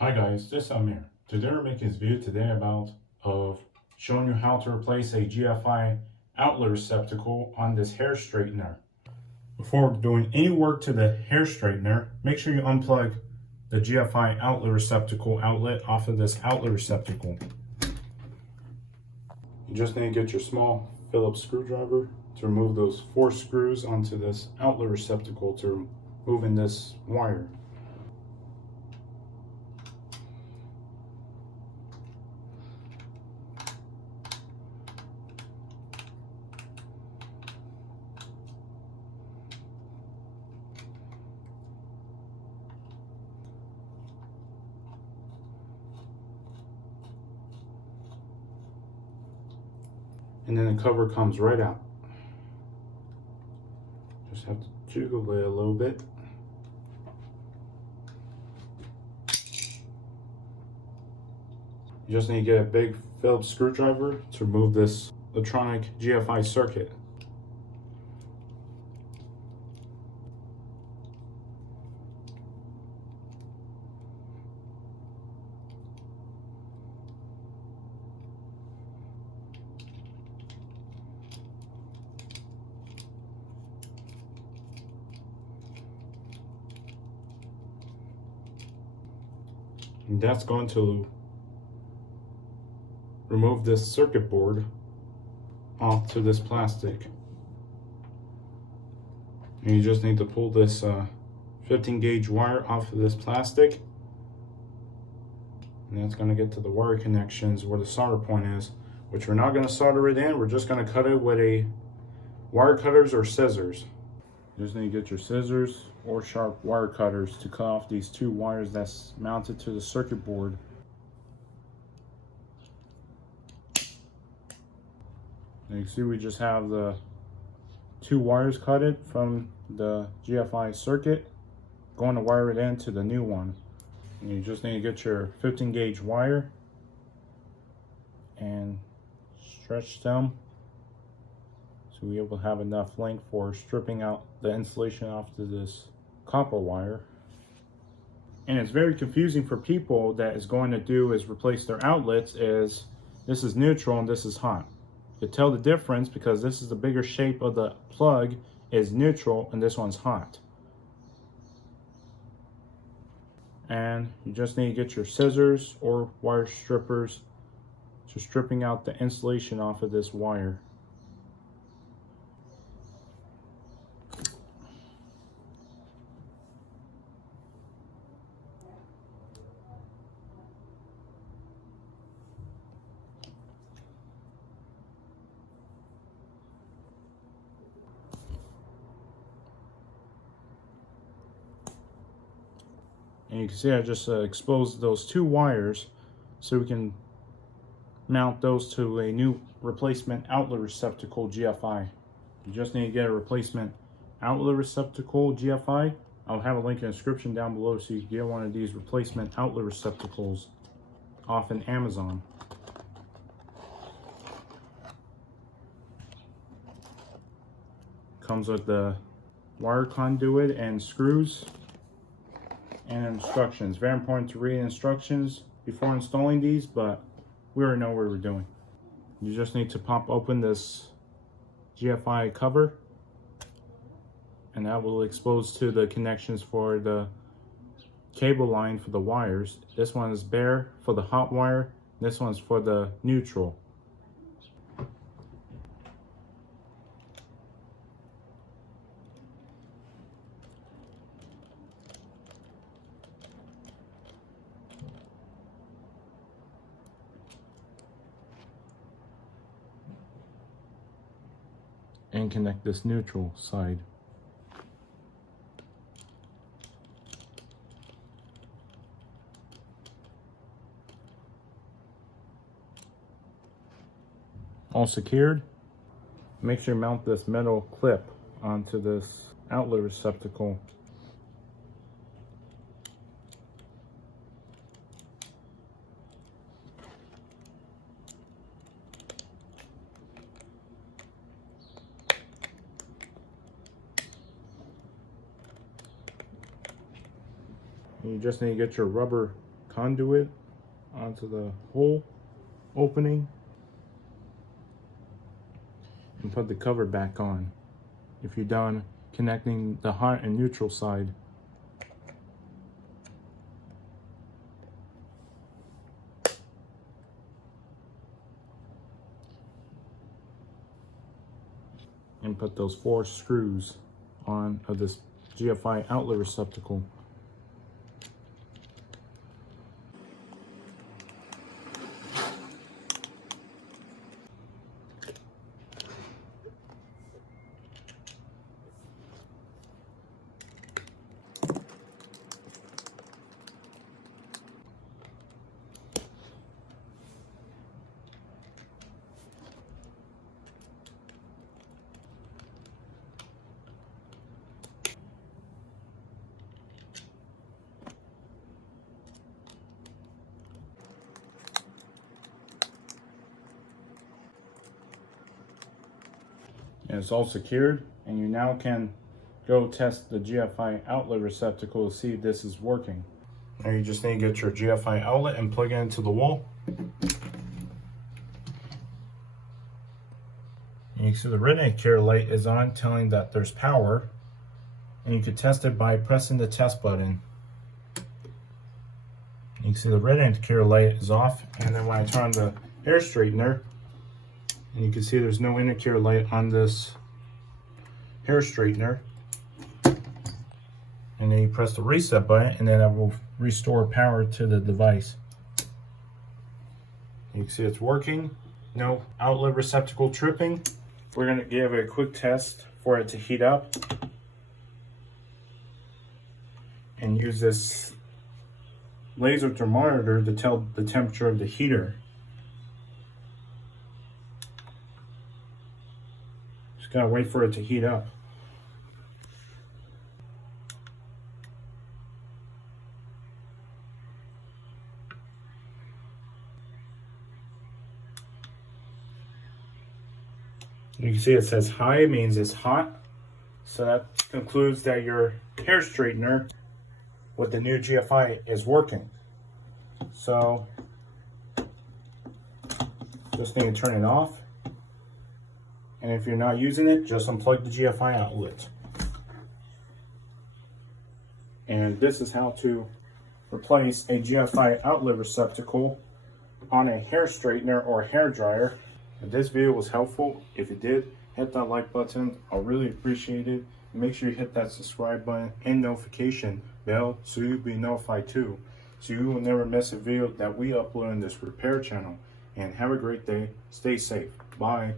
Hi guys, this is Amir. Today we're making this video today about showing you how to replace a GFI outlet receptacle on this hair straightener. Before doing any work to the hair straightener, make sure you unplug the GFI outlet receptacle outlet off of this outlet receptacle. You just need to get your small Phillips screwdriver to remove those 4 screws onto this outlet receptacle to move in this wire. And then the cover comes right out. Just have to jiggle it a little bit. You just need to get a big Phillips screwdriver to remove this electronic GFI circuit. And that's going to remove this circuit board off to this plastic. And you just need to pull this 15 gauge wire off of this plastic. And that's going to get to the wire connections where the solder point is, which we're not going to solder it in. We're just going to cut it with a wire cutters or scissors. You just need to get your scissors or sharp wire cutters to cut off these 2 wires that's mounted to the circuit board. And you can see we just have the 2 wires cut it from the GFI circuit, going to wire it into the new one. And you just need to get your 15 gauge wire and stretch them so we're able to have enough length for stripping out the insulation off to this copper wire. And it's very confusing for people that is going to do is replace their outlets is this is neutral and this is hot. You can tell the difference because this is the bigger shape of the plug is neutral and this one's hot. And you just need to get your scissors or wire strippers to stripping out the insulation off of this wire. And you can see I just exposed those 2 wires so we can mount those to a new replacement outlet receptacle GFI. You just need to get a replacement outlet receptacle GFI. I'll have a link in the description down below so you can get one of these replacement outlet receptacles off in Amazon. Comes with the wire conduit and screws and instructions. Very important to read instructions before installing these, but we already know what we're doing. You just need to pop open this GFI cover and that will expose to the connections for the cable line for the wires. This one is bare for the hot wire, this one's for the neutral. And connect this neutral side. All secured. Make sure you mount this metal clip onto this outlet receptacle. You just need to get your rubber conduit onto the hole opening and put the cover back on. If you're done connecting the hot and neutral side, and put those 4 screws on of this GFI outlet receptacle. And it's all secured, and you now can go test the GFI outlet receptacle to see if this is working. Now you just need to get your GFI outlet and plug it into the wall. And you can see the red indicator light is on, telling that there's power, and you can test it by pressing the test button. You can see the red indicator light is off, and then when I turn on the hair straightener, and you can see there's no indicator light on this hair straightener. And then you press the reset button, and then it will restore power to the device. You can see it's working. No outlet receptacle tripping. We're going to give it a quick test for it to heat up. And use this laser thermometer to tell the temperature of the heater. Just gotta wait for it to heat up. You can see it says high, means it's hot. So that concludes that your hair straightener with the new GFI is working. So just need to turn it off. And if you're not using it, just unplug the GFI outlet. And this is how to replace a GFI outlet receptacle on a hair straightener or hair dryer. If this video was helpful, if it did, hit that like button. I'll really appreciate it. Make sure you hit that subscribe button and notification bell so you'll be notified too, so you will never miss a video that we upload on this repair channel. And have a great day. Stay safe. Bye.